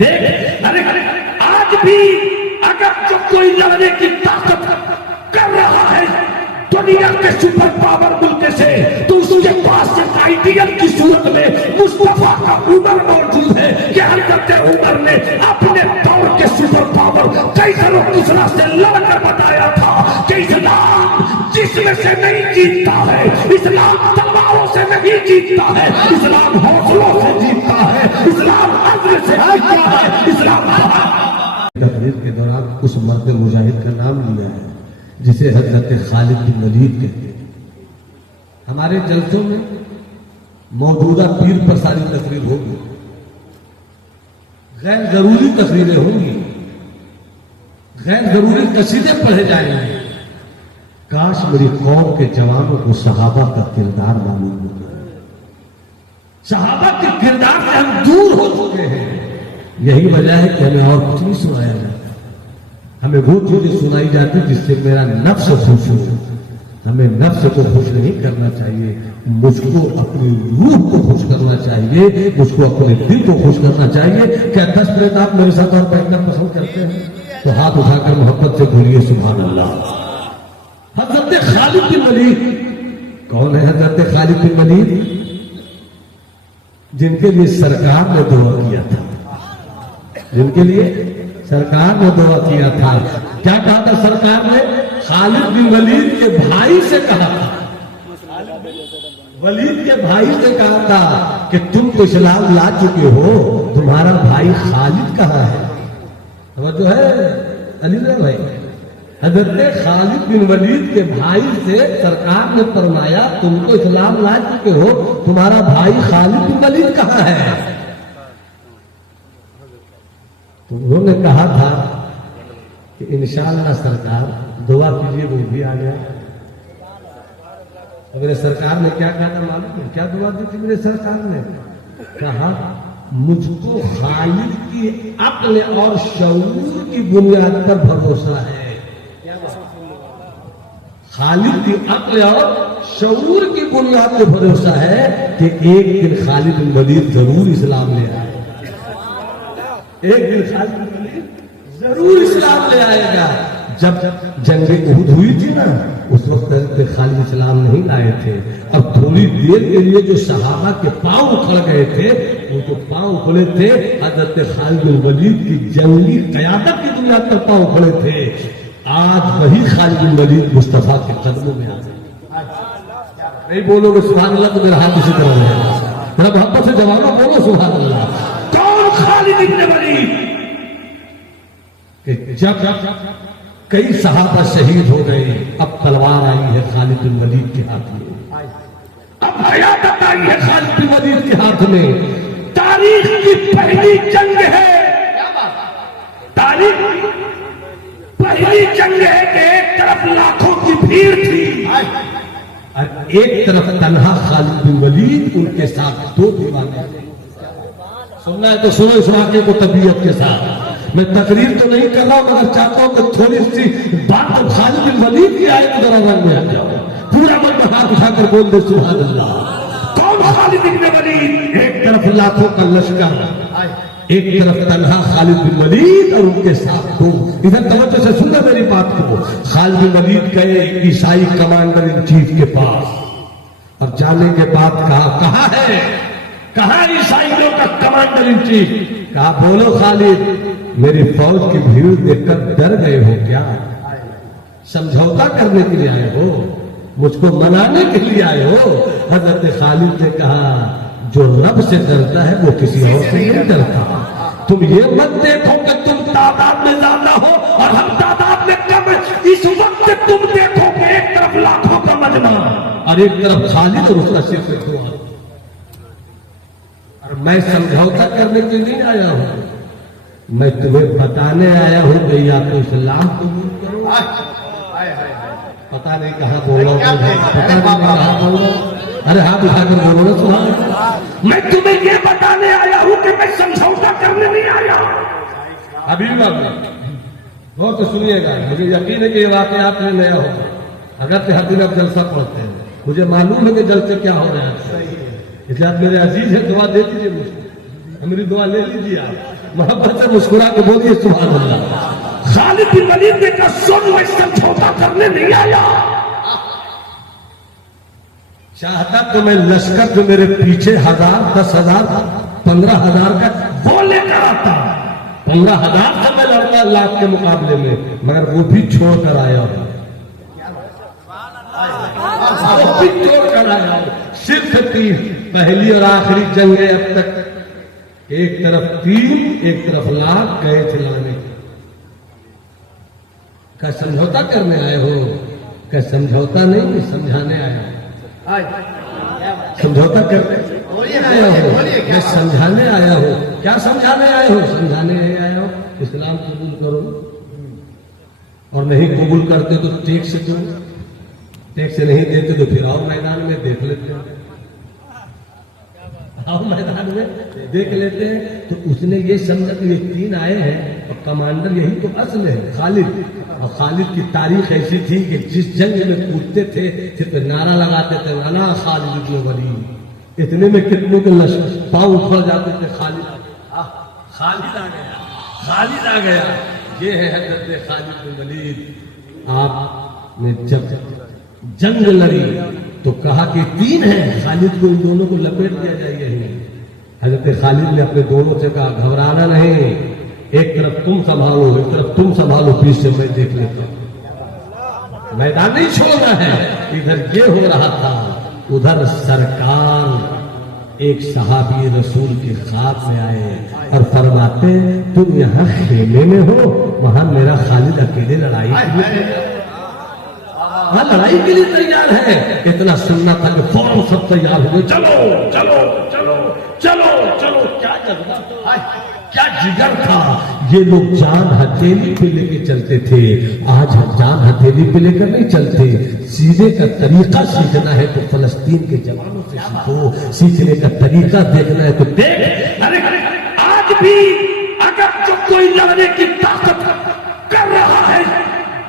دیکھ ارے آج بھی اگر جو کوئی لڑنے کی طاقت کر رہا ہے دنیا کے سپر پاور ملک سے تو اس کے پاس ایک آئیڈیل کی صورت میں مصطفیٰ کا عمر موجود ہے کہ حضرت عمر نے اپنے دور کے سپر پاور کیسر و کسریٰ سے لڑ کر بتایا تھا کہ اسلام جسم سے نہیں جیتتا ہے، اسلام تلواروں سے نہیں جیتتا ہے، اسلام حوصلوں سے جیتتا ہے، اسلام عزم سے جیتتا ہے، اسلام تقریر کے دوران اس مرد مجاہد کا نام لیا ہے جسے حضرت خالد بن ولید کہتے ہیں۔ ہمارے جلسوں میں موجودہ پیر پر ساری تقریر ہوگی، غیر ضروری تقریریں ہوں گی، غیر ضروری قصیدے پڑھے جائیں گے۔ کاش میری قوم کے جوانوں کو صحابہ کا کردار معلوم ہوتا ہے۔ صحابہ کے کردار سے ہم دور ہو چکے ہیں، یہی وجہ ہے کہ ہمیں اور کچھ نہیں سنایا جاتا۔ ہمیں وہ چیزیں سنائی جاتی جس سے میرا نفس خوش ہو۔ ہمیں نفس کو خوش نہیں کرنا چاہیے، مجھ کو اپنی روح کو خوش کرنا چاہیے، مجھ کو اپنے دل کو خوش کرنا چاہیے۔ کیا 10 منٹ آپ میرے ساتھ اور بیٹھنا پسند کرتے ہیں تو ہاتھ اٹھا کر محبت سے بولیے سبحان اللہ۔ حضرت خالد بن ولید کون ہے؟ حضرت خالد بن ولید جن کے لیے سرکار نے دعا کیا تھا، جن کے لیے سرکار نے دعا کیا تھا۔ کیا کہا تھا سرکار نے؟ خالد بن ولید کے بھائی سے کہا تھا، ولید کے بھائی سے کہا تھا کہ تم تو اسلام لا چکے ہو، تمہارا بھائی خالد کہاں ہے؟ توجہ ہے علی بھائی؟ حضرت خالد بن ولید کے بھائی سے سرکار نے فرمایا تم تو اسلام لا چکے ہو، تمہارا بھائی خالد بن ولید کہاں ہے؟ تو انہوں نے کہا تھا کہ انشاءاللہ سرکار دعا کیجیے، وہ بھی آ گیا۔ میرے سرکار نے کیا کہا تھا معلوم ہے؟ کیا دعا دی تھی میرے سرکار نے؟ کہا مجھ کو خالد کی عقل اور شعور کی بنیاد پر بھروسہ ہے، خالد کی عقل اور شعور کی بنیاد پر بھروسہ ہے کہ ایک دن خالد بن ولید ضرور اسلام لے آئے، ایک دن خالد بن ولید ضرور اسلام لے آئے گا۔ جب جنگ احد ہوئی تھی نا، اس وقت حضرت خالد اسلام نہیں لائے تھے۔ اب تھوڑی دیر کے لیے جو صحابہ کے پاؤں کھڑ گئے تھے، وہ جو پاؤں کھڑے تھے حضرت خالد بن ولید کی جنگی قیادت کی بنیاد پر پاؤں کھڑے تھے۔ آج وہی خالد بن ولید مصطفیٰ کے قدموں میں آ گئے۔ نہیں بولو گے سبحان اللہ تو میرا ہاتھ اسی طرح رہے گا۔ میرا محبت سے جوانوں بولو سبحان اللہ۔ کون خالد بن ولید؟ جب کئی صحابہ شہید ہو گئے، اب تلوار آئی ہے خالد بن ولید کے ہاتھ میں، اب حیات آئی ہے خالد بن ولید کے ہاتھ میں۔ تاریخ کی پہلی جنگ ہے، تاریخ کی پہلی جنگ ہے کہ ایک طرف لاکھوں کی بھیڑ تھی اور ایک طرف تنہا خالد بن ولید، ان کے ساتھ دو دیوانے۔ سننا ہے تو سنو اس واقعے کو طبیعت کے ساتھ۔ میں تقریر تو نہیں کر رہا ہوں، مگر چاہتا ہوں کہ تھوڑی سی بات تو خالد بن ولید کی آئے تو ذرا رنگ میں آ جاؤ۔ پورا من میں ہاتھ اٹھا کر بول دے سبحان اللہ۔ کون خالد بن ولید؟ ایک طرف لاکھوں کا لشکر، ایک طرف تنہا خالد بن ولید اور ان کے ساتھ دو۔ ادھر توجہ سے سننا میری بات کو۔ خالد بن ولید گئے عیسائی کمانڈر ان چیف کے پاس، اور جانے کے بعد کہا کہاں ہے، کہاں عیسائیوں کا کمانڈر ان چیف؟ کہا بولو خالد، میری فوج کی بھیڑ دیکھ کر ڈر گئے ہو کیا؟ سمجھوتا کرنے کے لیے آئے ہو، مجھ کو منانے کے لیے آئے ہو؟ حضرت خالد نے کہا جو رب سے ڈرتا ہے وہ کسی اور سے نہیں ڈرتا۔ تم یہ مت دیکھو کہ تم تعداد میں زیادہ ہو اور ہم تعداد میں کم، اس وقت تم دیکھو کہ ایک طرف لاکھوں کا مجمع اور ایک طرف خالد اور اس کا صرف دو۔ اور میں سمجھوتا کرنے کے لیے نہیں آیا ہوں، میں تمہیں بتانے آیا ہوں کہ یا تو اسلام قبول کرو۔ پتا نہیں کہاں بول رہا ہوں، پتا نہیں کہاں بول رہا ہوں۔ ارے ہاتھ اٹھا کر بولو نا سبحان اللہ۔ میں تمہیں یہ بتانے آیا ہوں کہ میں سمجھوتا کرنے نہیں آیا۔ ابھی غور سے سنیے گا، مجھے یقین ہے کہ یہ واقعات میں نیا ہوگا، اگر کہ ہر دن آپ جلسہ پڑھتے ہیں، مجھے معلوم ہے کہ جلسے کیا ہو رہے ہیں۔ اس لیے آپ میرے عزیز ہیں، دعا دے دیجیے مجھے، میری دعا لے لیجیے آپ۔ محبت سے مسکرا کے بولیے سبحان اللہ. خالد بن ولید نے کہا سن میں سمجھوتا کرنے نہیں آیا. چاہتا تو میں لشکر جو میرے پیچھے 1000 10,000 15,000 کا وہ لے کر آتا. 15,000 سے میں لڑتا لاکھ کے مقابلے میں, مگر وہ بھی چھوڑ کر آیا ہوں. وہ بھی چھوڑ کر آیا ہوں. صرف 3 پہلی اور آخری جنگیں اب تک, ایک طرف 3 ایک طرف لاکھ گئے تھے لانے. کا سمجھوتا کرنے آئے ہو؟ کہ سمجھوتا نہیں, سمجھانے آیا ہو. سمجھوتا کرنے آیا ہو کہ سمجھانے آیا ہو؟ کیا سمجھانے آئے ہو؟ سمجھانے آیا ہو اسلام قبول کرو, اور نہیں قبول کرتے تو ٹیک سے دو, ٹیک سے نہیں دیتے تو پھر آؤ میدان میں دیکھ لیتے ہیں, آؤ میدان میں دیکھ لیتے ہیں. تو اس نے یہ سمجھا کہ یہ 3 آئے ہیں اور کمانڈر یہی تو اصل ہے خالد. اور خالد کی تاریخ ایسی تھی کہ جس جنگ میں کودتے تھے صرف نعرہ لگاتے تھے انا خالد بن ولید. اتنے میں کتنے کے پاؤں اکھڑ جاتے تھے. خالد آ گیا, خالد آ گیا. یہ ہے حضرت خالد بن ولید. آپ نے جب جنگ لڑی تو کہا کہ 3 ہیں, خالد کو ان دونوں کو لپیٹ دیا جائے. حضرت خالد نے اپنے دونوں سے کہا گھبرانا نہیں, ایک طرف تم سنبھالو ایک طرف تم سنبھالو, پیچھے سے میں دیکھ لیتا ہوں. میدان نہیں چھوڑنا ہے. ادھر یہ ہو رہا تھا, ادھر سرکار ایک صحابی رسول کے خواب میں آئے اور فرماتے تم یہاں خیمے میں ہو, وہاں میرا خالد اکیلے لڑائی لڑائی کے لیے تیار ہے. اتنا سننا تھا کہ فوراً سب تیار ہوئے. چلو چلو چلو چلو چلو. کیا جذبہ تھا, کیا جگر تھا. یہ لوگ جان ہتھیلی پہ لے کے چلتے تھے, آج ہم جان ہتھیلی پہ لے کر نہیں چلتے. سیدھے کا طریقہ سیکھنا ہے تو فلسطین کے جوانوں سے سیکھو, سیکھنے کا طریقہ دیکھنا ہے تو دیکھ. آج بھی اگر جو کوئی لڑنے کی طاقت کر رہا ہے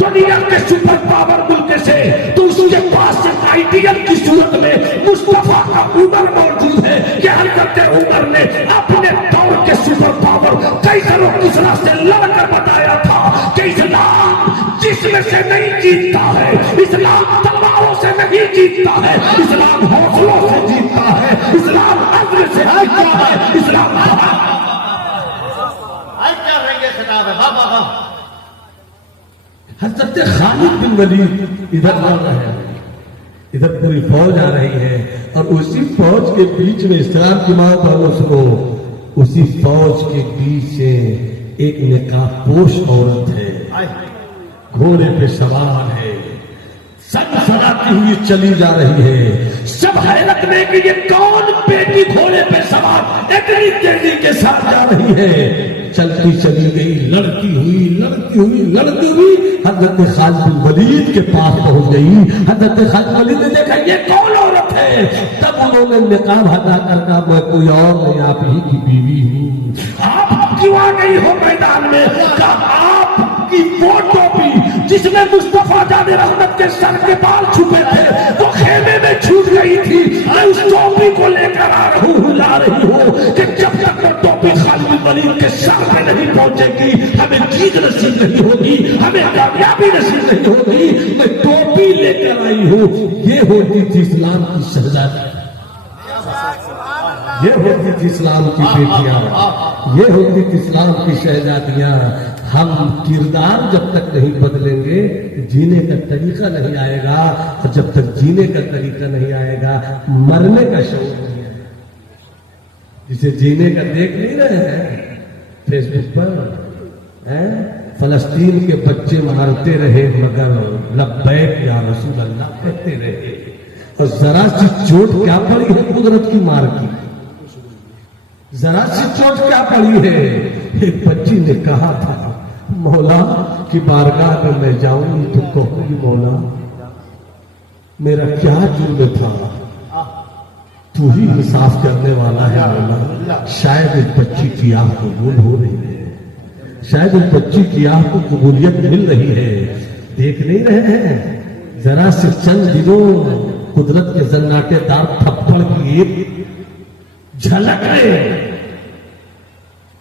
دنیا کے سپر پاور ملک سے, تو اس کے پاس ایک آئیڈیل کی صورت میں مصطفیٰ کا عمر موجود ہے کہ حضرت عمر نے اپنے دور کے سپر پاور کیسروں کسرا سے لڑ کر بتایا تھا کہ اسلام جسم سے نہیں جیتتا ہے, اسلام تلواروں سے نہیں جیتتا ہے, اسلام حوصلوں سے جیتتا ہے, اسلام عزم سے جیتتا ہے, اسلام کیا رہیں گے خطاب ہے بابا. حضرت خالد بن ولید ادھر آ رہا ہے, ادھر پوری فوج آ رہی ہے, اور اسی فوج کے بیچ میں اسلام کی ماں بہنوں سنو, اسی فوج کے بیچ سے ایک نقاب پوش عورت ہے, گھوڑے پہ سوار ہے, سنسناتی ہوئی چلی جا رہی ہے. سب حیرت میں کہ یہ کون بیٹی گھوڑے پہ سوار اتنی تیزی کے ساتھ جا رہی ہے. چلتی چلی گئی, لڑتی ہوئی لڑتی ہوئی لڑتی ہوئی حضرت خالد بن ولید کے پاس پہنچ گئی. حضرت خالد بن ولید نے دیکھا یہ کون عورت ہے, تب انہوں نے نقاب ہٹا کر کہا میں کوئی اور نہیں, آپ ہی کی بیوی ہوں. آپ کیوں آ گئی ہو میدان میں؟ کہا آپ کی وہ ٹوپی جس میں مصطفیٰ جان رحمت کے سر کے بال چھپے تھے وہ خیمے میں چھوٹ گئی تھی, میں اس ٹوپی کو لے کر آ رہی ہوں, لا رہی ہوں کہ جب تک وہ ٹوپی خالد بن ولید کے سر میں نہیں پہنچے گی ہمیں جیت نصیب نہیں ہوگی, ہمیں کامیابی نصیب نہیں ہوگی. میں ٹوپی لے کر آئی ہوں. یہ ہوتی تھی اسلام کی شہزادی, یہ ہوتی تھی اسلام کی بیٹیاں, یہ ہوتی تھی اسلام کی شہزادیاں. ہم کردار جب تک نہیں بدلیں گے جینے کا طریقہ نہیں آئے گا, اور جب تک جینے کا طریقہ نہیں آئے گا مرنے کا شوق نہیں ہے. جسے جینے کا دیکھ نہیں رہے ہیں فیس بک پر, فلسطین کے بچے مارتے رہے مگر لبیک یا رسول اللہ کہتے رہے, اور ذرا سی چوٹ کیا پڑی ہے قدرت کی مار کی, ذرا سی چوٹ کیا پڑی ہے. ایک بچی نے کہا تھا مولا کی بارگاہ میں میں جاؤں گی تو کہوں گی مولا میرا کیا جرم تھا, تو ہی انصاف کرنے والا ہے مولا. شاید اس بچی کی آنکھ قبول ہو رہی ہے, شاید اس بچی کی آنکھ کو قبولیت مل رہی ہے. دیکھ نہیں رہے ہیں ذرا سے چند دنوں قدرت کے زناٹے دار تھپڑ کی ایک جھلک ہے,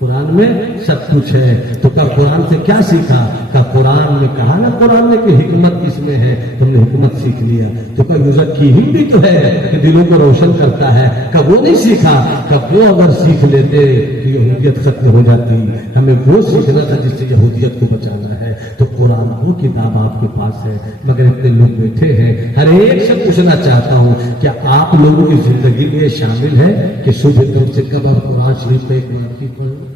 قرآن میں سب کچھ ہے. تو کیا قرآن سے کیا سیکھا؟ کہ قرآن میں کہا نا قرآن نے کہ حکمت کس میں ہے، تم نے حکمت سیکھ لیا. تو کیا یزکیہم بھی تو ہے کہ دلوں کو روشن کرتا ہے، کہ وہ نہیں سیکھا؟ کہ وہ اگر سیکھ لیتے تو یہودیت ختم ہو جاتی. ہمیں وہ سیکھنا تھا جس سے یہودیت کو بچانا ہے. تو قرآن وہ کتاب آپ کے پاس ہے، مگر اتنے لوگ بیٹھے ہیں. ہر ایک سے پوچھنا چاہتا ہوں کہ آپ لوگوں کی زندگی میں شامل ہے کہ صبح کم سے کم آپ قرآن شریف پہ ایک مرتبہ پڑھ لیں؟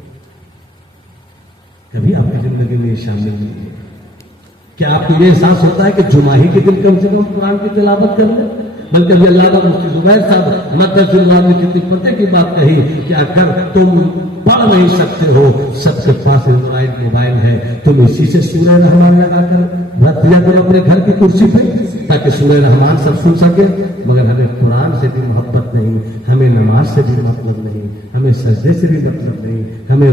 کبھی آپ کی زندگی میں یہ شامل نہیں ہے. کیا آپ کو یہ احساس ہوتا ہے کہ جمعہ کے دن کم سے کم قرآن کی تلاوت کر لیں؟ بلکہ ابھی اللہ کا مفتی زبیر صاحب مدثر اللہ نے کتنی پتے کی بات کہی کہ اگر تم پڑھ نہیں سکتے ہو، سب کے پاس اینڈرائڈ موبائل ہے، تم اسی سے سورہ رحمان لگا کر رکھ دیا کرو اپنے گھر کی کرسی پہ تاکہ سورہ رحمان سب سن سکے. مگر ہمیں قرآن سے بھی محبت نہیں، ہمیں نماز سے بھی مطلب نہیں، ہمیں سجدے سے بھی مطلب نہیں، ہمیں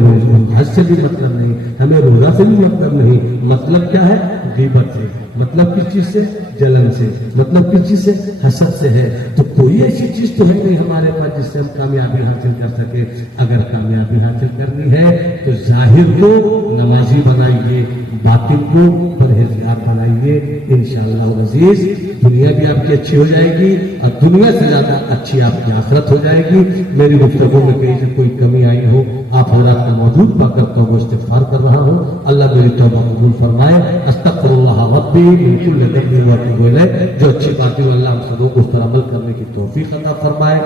حج سے بھی مطلب نہیں، ہمیں روزہ سے بھی مطلب نہیں. مطلب کیا ہے؟ غیبت سے. مطلب کس چیز سے؟ جلن سے. مطلب کس چیز سے؟ حسد سے ہے. تو کوئی ایسی چیز تو ہے نہیں ہمارے پاس جس سے ہم کامیابی حاصل کر سکے. اگر کامیابی حاصل کرنی ہے تو ظاہر کو نمازی بنائیے، باطن کو پرہیزگار بنائیے. انشاءاللہ عزیز دنیا بھی آپ کی اچھی ہو جائے گی اور دنیا سے زیادہ اچھی آپ کی آخرت ہو جائے گی. میری گفتگو میں کہیں سے کوئی کمی آئی ہو، آپ حضرات کو موجود پا کر توبہ استغفار کر رہا ہوں. اللہ میری توبہ قبول فرمائے. استغفر اللہ ربی من کل ذنب واتوب الیہ. جو اچھی باتیں اللہ ہم سب کو اس پر عمل کرنے کی توفیق عطا فرمائے.